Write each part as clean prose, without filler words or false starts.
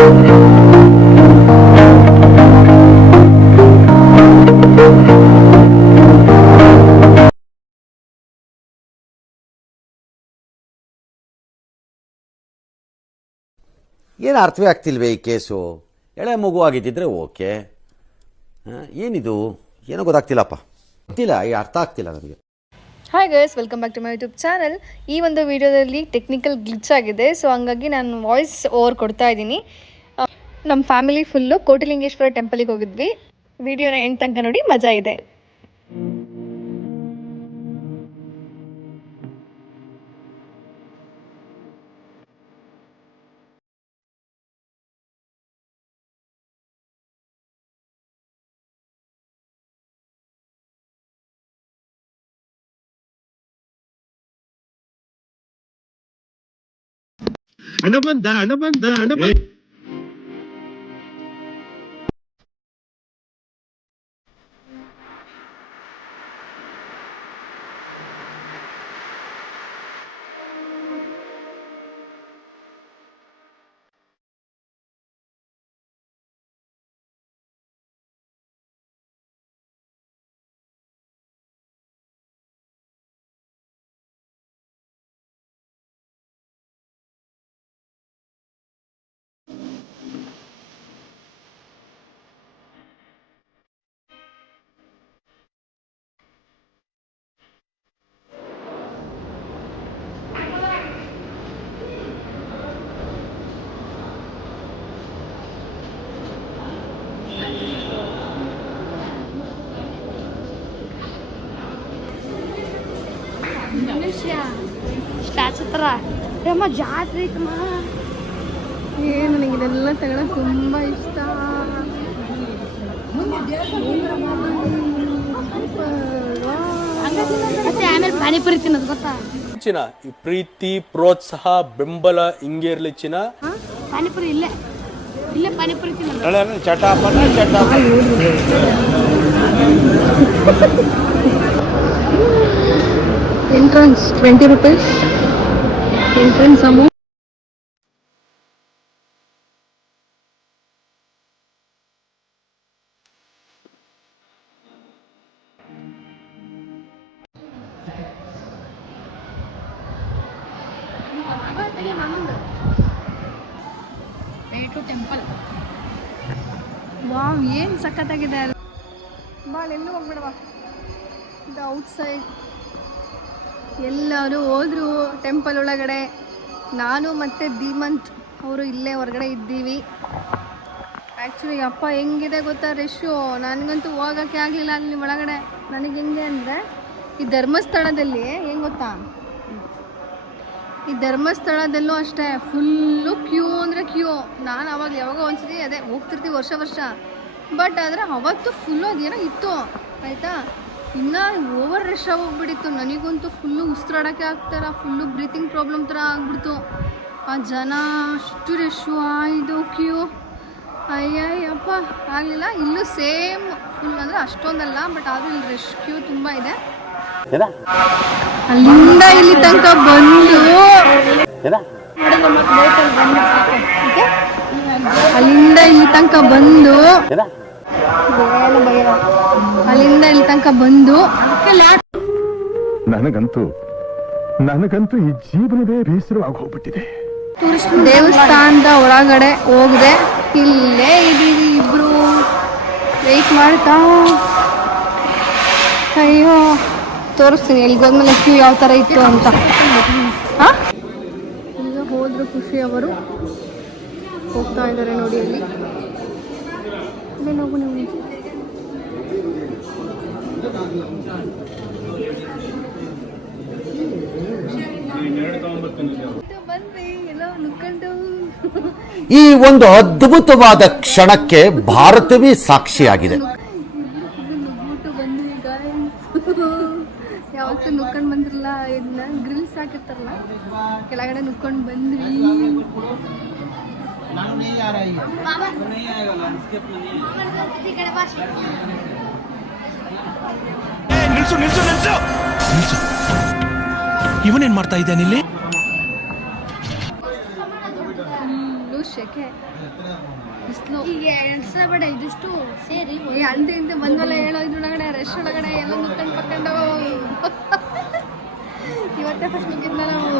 ಏನು ಅರ್ಥವೇ ಆಗ್ತಿಲ್ವೇ ಈ ಕೇಸು? ಎಳೆ ಮಗು ಆಗಿದ್ದಿದ್ರೆ ಓಕೆ, ಏನಿದು ಏನೋ ಗೊತ್ತಾಗ್ತಿಲ್ಲಪ್ಪ, ಗೊತ್ತಿಲ್ಲ, ಈ ಅರ್ಥ ಆಗ್ತಿಲ್ಲ ನನಗೆ. Hi guys, welcome back to my YouTube channel. ಈ ಒಂದು ವಿಡಿಯೋದಲ್ಲಿ ಟೆಕ್ನಿಕಲ್ ಗ್ಲಿಚ್ ಆಗಿದೆ, ಸೊ ಹಂಗಾಗಿ ನಾನು ವಾಯ್ಸ್ ಓವರ್ ಕೊಡ್ತಾ ಇದ್ದೀನಿ. ನಮ್ಮ ಫ್ಯಾಮಿಲಿ ಫುಲ್ಲು ಕೋಟಿಲಿಂಗೇಶ್ವರ ಟೆಂಪಲಿಗೆ ಹೋಗಿದ್ವಿ. ವಿಡಿಯೋನ ಎಂಡ್ ತನಕ ನೋಡಿ, ಮಜಾ ಇದೆ. ಹಣ ಬಂದ. ಅಮ್ಮ ಜಾತ್ರೆ ಐತಮ್ಮ. ನನಗೆ ಇದೆಲ್ಲ ತಗೊಳಕ್ ತುಂಬ ಇಷ್ಟ. ಮತ್ತೆ ಆಮೇಲೆ ಪಾನಿಪುರಿ ತಿನ್ನೋದು ಗೊತ್ತಾ? ಚಿನ್ನ ಈ ಪ್ರೀತಿ ಪ್ರೋತ್ಸಾಹ ಬೆಂಬಲ ಹಿಂಗೆ ಇರ್ಲಿ ಚಿನ್ನ. ಪಾನಿಪುರಿ ಇಲ್ಲೇ ಪಾನಿಪುರಿ ತಿನ್ನೋದು. Entrance 20 rupees. Entrance amount. Temple wow, ಏನು ಸಖತ್ತಾಗಿದೆ. ಭಾಳ ಎಲ್ಲೂ ಹೋಗ್ಬಿಡವ. ಇದು ಔಟ್ಸೈಡ್ ಎಲ್ಲರೂ ಹೋದ್ರು ಟೆಂಪಲ್ ಒಳಗಡೆ. ನಾನು ಮತ್ತು ಧೀಮಂತ್ ಅವರು ಇಲ್ಲೇ ಹೊರಗಡೆ ಇದ್ದೀವಿ. ಆ್ಯಕ್ಚುಲಿ ಅಪ್ಪ ಹೆಂಗಿದೆ ಗೊತ್ತಾ ರಶ್ಶು, ನನಗಂತೂ ಹೋಗೋಕ್ಕೆ ಆಗಲಿಲ್ಲ ಅಲ್ಲಿ ಒಳಗಡೆ. ನನಗೆ ಹೆಂಗೆ ಅಂದರೆ, ಈ ಧರ್ಮಸ್ಥಳದಲ್ಲಿ ಹೆಂಗೆ ಗೊತ್ತಾ, ಈ ಧರ್ಮಸ್ಥಳದಲ್ಲೂ ಅಷ್ಟೇ ಫುಲ್ಲು ಕ್ಯೂ ಅಂದರೆ ಕ್ಯೂ. ನಾನು ಅವಾಗ ಯಾವಾಗ ಒಂದ್ಸತಿ ಅದೇ ಹೋಗ್ತಿರ್ತೀವಿ ವರ್ಷ, ಬಟ್ ಆದರೆ ಅವತ್ತು ಫುಲ್ಲು ಅದೇನೋ ಇತ್ತು ಆಯಿತಾ. ಇನ್ನು ಓವರ್ ರಶ್ ಆಗೋಗ್ಬಿಟ್ಟಿತ್ತು. ನನಗಂತೂ ಫುಲ್ಲು ಉಸಿರಾಡೋಕ್ಕೆ ಆಗ್ತಾರ, ಫುಲ್ಲು ಬ್ರೀತಿಂಗ್ ಪ್ರಾಬ್ಲಮ್ ಥರ ಆಗ್ಬಿಡ್ತು. ಆ ಜನ ಅಷ್ಟು ರಶ್ಶು, ಇದು ಕ್ಯೂ, ಅಯ್ಯಪ್ಪ ಆಗಲಿಲ್ಲ. ಇಲ್ಲೂ ಸೇಮ್ ಫುಲ್ ಅಂದರೆ ಅಷ್ಟೊಂದಲ್ಲ, ಬಟ್ ಆದರೂ ಇಲ್ಲಿ ರಶ್ ಕ್ಯೂ ತುಂಬ ಇದೆ. ಅಲ್ಲಿಂದ ಇಲ್ಲಿ ತನಕ ಬಂದು ಅಲ್ಲಿಂದ ಇಲ್ಲಿ ತನಕ ಬಂದು ನನಗಂತೂ ಈ ಜೀವನವೇ ಬೇಸರವಾಗಿ ಹೋಗ್ಬಿಟ್ಟಿದೆ. ದೇವಸ್ಥಾನದ ಒಳಗಡೆ ಹೋಗದೆ ಇಲ್ಲೇ ಇದೀವಿ ಇಬ್ರು ವೆಯ್ಟ್ ಮಾಡ್ತಾ. ಅಯ್ಯೋ, ತೋರಿಸ್ತೀನಿ ಎಲ್ಲಿಗೆ ಹೋದ್ಮೇಲೆ ಕ್ಯೂ ಯಾವ ಥರ ಇತ್ತು ಅಂತ. ಈಗ ಹೋದ್ರು ಖುಷಿ ಅವರು ಹೋಗ್ತಾ ಇದ್ದಾರೆ ನೋಡಿ. ಅಲ್ಲಿ ಹೋಗು ನೀವು. ಈ ಒಂದು ಅದ್ಭುತವಾದ ಕ್ಷಣಕ್ಕೆ ಭಾರತವೇ ಸಾಕ್ಷಿಯಾಗಿದೆ. ಯಾವತ್ತೂ ನುಕ್ಕೊಂಡು ಬಂದಿರಲ್ಲ, ಇದನ್ನ ಗ್ರಿಲ್ಸ್ ಹಾಕಿರ್ತಾರಲ್ಲ ಕೆಳಗಡೆ ನುಕ್ಕೊಂಡು ಬಂದ್ವಿ. ನಿಲ್ಸು. ಇವನೇನ್ ಮಾಡ್ತಾ ಇದ್ದಾನೆ ಇಲ್ಲಿ? ಫುಲ್ಲು ಅದಕ್ಕೆ ಬಿಸಿಲು ಈಗ ಎಣ್ಸಬೇಡ ಇದಿಷ್ಟು ಸೇರಿ ಅಂತೆ ಇಂತೆ ಬಂದ್ವಲ್ಲ ಹೇಳೋ ಇದ್ರೊಳಗಡೆ ರಶ್ ಒಳಗಡೆ ಎಲ್ಲ ಮುತ್ಕೊಂಡು ಪಕ್ಕೊಂಡು ಇವತ್ತೇ ಫಸ್ಟ್ ಮುಗಿದ್ನ ನಾವು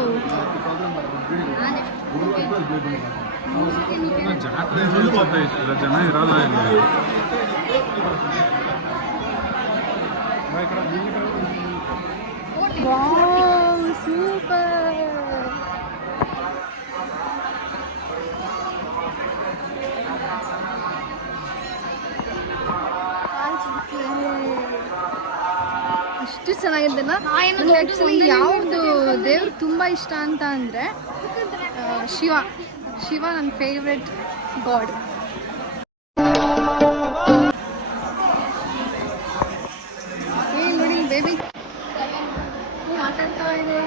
ಜನ ಇರಲ್ಲ ಇಲ್ಲಿ. ಸೂಪರ್. ಇಷ್ಟು ಚೆನ್ನಾಗಿದ್ದಲ್ಲ. ನನಗೆ ಆ್ಯಕ್ಚುಲಿ ಯಾವುದು ದೇವ್ರು ತುಂಬ ಇಷ್ಟ ಅಂತ ಅಂದರೆ ಶಿವ. ಶಿವ ನನ್ನ ಫೇವ್ರೆಟ್ ಗಾಡ್. ಏ ನೋಡಿ ಬೇಬಿ ಮಾತಾಡ್ತಾ ಇದೆ.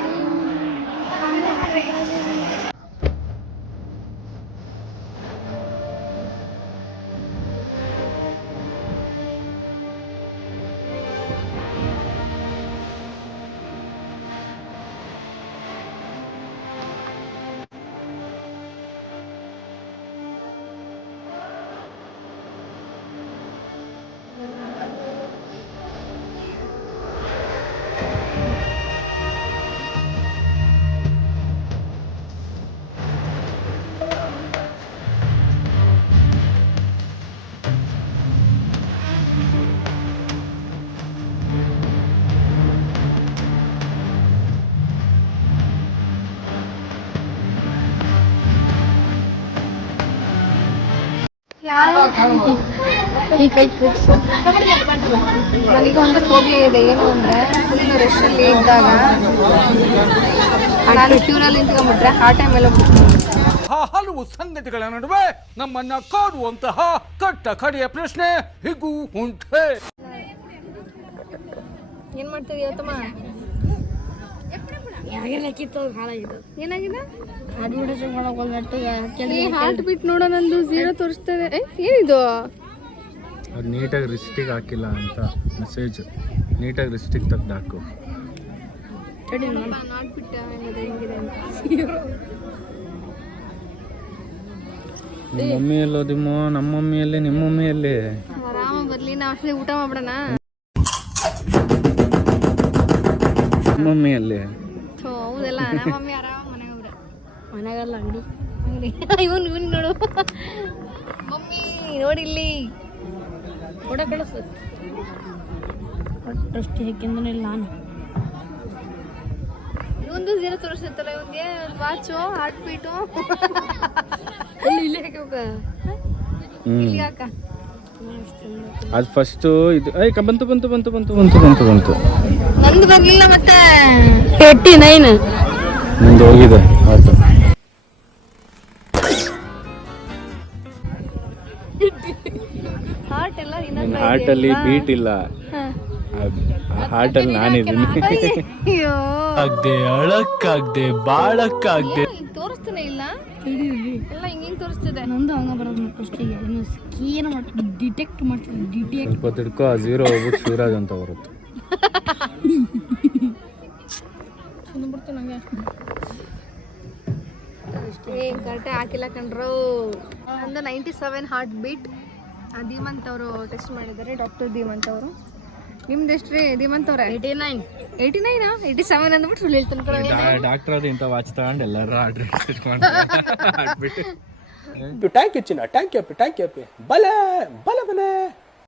ಈ ಕೈ ನನಗೆ ಒಂದು ಫೋಬಿಯಾ ಇದೆ. ಏನು ಅಂದರೆ ಫುಲ್ ರಶಲ್ಲಿ ಇದ್ದಾಗ ನಾನು ಕ್ಯೂನಲ್ಲಿ ನಿಂತ್ಕೊಂಡ್ಬಿಟ್ರೆ ಆ ಟೈಮೆಲ್ಲ ಹಲವು ಸಂಗತಿಗಳ ನಡುವೆ ನಮ್ಮನ್ನ ಕಾಡುವಂತಹ ಕಟ್ಟ ಕಡೆಯ ಪ್ರಶ್ನೆ ಹೀಗೂ ಉಂಟೆ. ಏನು ಮಾಡ್ತಿದೀಯ ತಮ್ಮ? ಏನಾಗಿದೆ? ಹಾರ್ಟ್ ಬೀಟ್ ನೋಡೋ ನಂದು 0 ತೋರಿಸ್ತದೆ. ಏನಿದು? ಅದು ನೀಟಾಗಿ ರಿಸ್ಟಿಗೆ ಹಾಕಿಲ್ಲ ಅಂತ ಮೆಸೇಜ್. ನೀಟಾಗಿ ರಿಸ್ಟಿಗೆ ತೆಗ್ದು ಹಾಕು. ನೋಡ್ಬಿಟ್ಟು ಹೆಂಗಿದೆ ಅಂತ. ನಿಮ್ಮ ಮಮ್ಮಿ ಎಲ್ಲೋದಿಮ್ಮೋ? ನಮ್ಮ ಮಮ್ಮಿಯಲ್ಲಿ ನಿಮ್ಮ ಮಮ್ಮಿಯಲ್ಲಿ ಆರಾಮ ಬರ್ಲಿ. ನಾವು ಅಷ್ಟೇ ಊಟ ಮಾಡ್ಬಿಡೋಣ. ಮಮ್ಮಿಯಲ್ಲಿ ಹೌದಲ್ಲ, ನಮ್ಮ ಮಮ್ಮಿ ಆರಾಮ ಮನೆಗೆ ಹೋಗ್ಬಿಡ. ಮನೆಗಲ್ಲ ಅಂಗಡಿ ಇವನ್ ನೋಡು. ಮಮ್ಮಿ ನೋಡಿಲ್ಲಿ ಫೋಟ ಕಳಿಸು. ಅಷ್ಟು ಹೇಗೆಂದ್ರೆ ನಾನು ಒಂದು 0 ತೋರಿಸ್ತೈತಲ್ಲ ಇವನ್ಗೆ. ವಾಚು, ಹಾರ್ಟ್ ಬೀಟು ಇಲ್ಲಿ ಹಾಕ. ಅದು ಫಸ್ಟು ಇದು ಐಕ ಬಂತು ಬಂತು ಬಂತು ಬಂತು ಬಂತು ಬಂತು ಬಂತು ನಂದು ಬರ್ಲಿಲ್ಲ ಮತ್ತೆ. 89 ನಿಂದು ಹೋಗಿದೆ ಆಯ್ತು. ಹಾರ್ಟ್ ಎಲ್ಲ ನಿನ್ನ ಹಾರ್ಟಲ್ಲಿ ಬೀಟ್ ಇಲ್ಲ. ಹಾರ್ಟಲ್ಲಿ ನಾನಿದ್ದೀನಿ. ಅಯ್ಯೋ ಅಳಕ್ಕಾಗ್ದೆ ಬಾಳಕ್ಕಾಗ್ದೆ ತೋರಿಸ್ತಾನೆ ಇಲ್ಲ ಎಲ್ಲ ಹಿಂಗಿಂಗ್ ತೋರಿಸ್ತದೆ. ನಂದು ಹಂಗ ಬರೋದು ಫಸ್ಟಿಗೆ ಸ್ಕೇನ್ ಮಾಡ್ತೀನಿ, ಡಿಟೆಕ್ಟ್ ಮಾಡ್ತೀನಿ. ಡಿಟೆಕ್ಟ್ ಸ್ವಲ್ಪ ತಿಳ್ಕೊ. 0 ಹೋಗ್ಬಿಟ್ಟು ಶಿವರಾಜ್ ಅಂತ ಬರುತ್ತೆ. ಬಿಡ್ತು ನಂಗೆ. ಏನ್ ಕರೆಕ್ಟೇ ಹಾಕಿಲ್ಲ ಕಣ್ರು. ನಂದು 97 ಹಾರ್ಟ್ ಬೀಟ್. ಧೀಮಂತ್ ಅವರು ಟೆಸ್ಟ್ ಮಾಡಿದ್ದಾರೆ, ಡಾಕ್ಟರ್ ಧೀಮಂತ್ ಅವರು. ನಿಮ್ದು ಎಷ್ಟು ರೀ ಧೀಮಂತ್ ಅವ್ರೆ? 89. 87 ಅಂದ್ಬಿಟ್ಟು ಸುಳ್ಳು ಹೇಳ್ತಾನೆ. ಡಾಕ್ಟರ್ ಅದು ಇಂಥ ವಾಚ್ ತಗೊಂಡು ಎಲ್ಲರೂ ಆರ್ಡ್ರ್ ಟ್ಯಾಂಕ್ ಚಿನ್ನ, ಟ್ಯಾಂಕ್ ಅಪ್ಪಿ ಬಲೆ ಬಲೆ ಬಲೆ.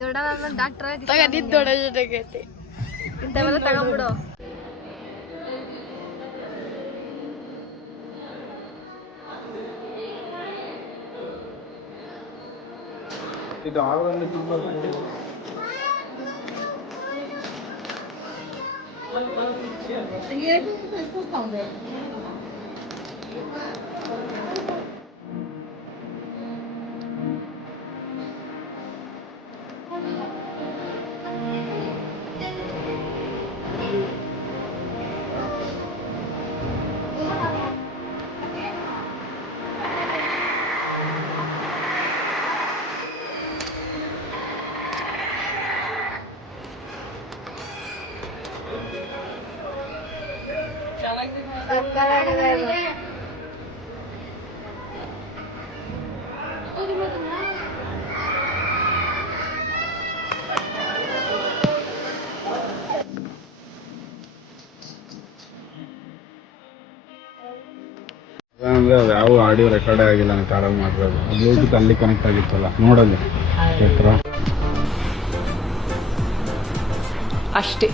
ದೊಡ್ಡ ಡಾಕ್ಟರ್ ಇಂಥವೆಲ್ಲ ತಗೊಂಡ್ಬಿಡು. ಇದು ಆಗೋದ್ರಲ್ಲಿ ತುಂಬ ಅಂದರೆ ಅದು ಯಾವ ಆಡಿಯೋ ರೆಕಾರ್ಡೇ ಆಗಿಲ್ಲ ಅಂತ ಕಾರಲ್ಲಿ ಮಾಡಿರೋದು ಬ್ಲೂಟೂತ್ ಅಲ್ಲಿ ಕನೆಕ್ಟ್ ಆಗಿತ್ತಲ್ಲ ನೋಡಲ್ಲಿ ಅಷ್ಟೇ.